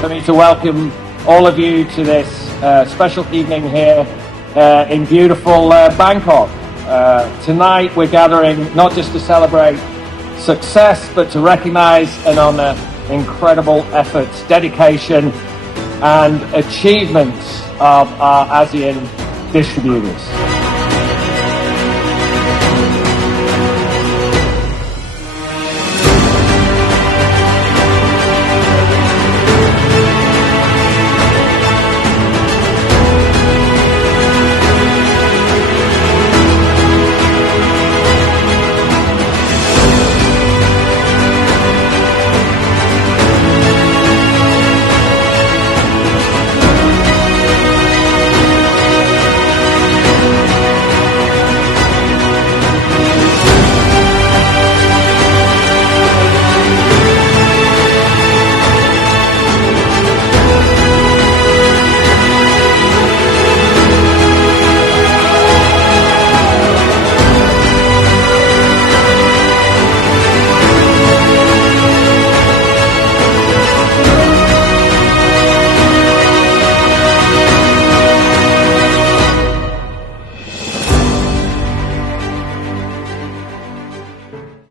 For me to welcome all of you to this special evening here in beautiful Bangkok. Tonight we're gathering not just to celebrate success, but to recognize and honor incredible efforts, dedication, and achievements of our ASEAN distributors.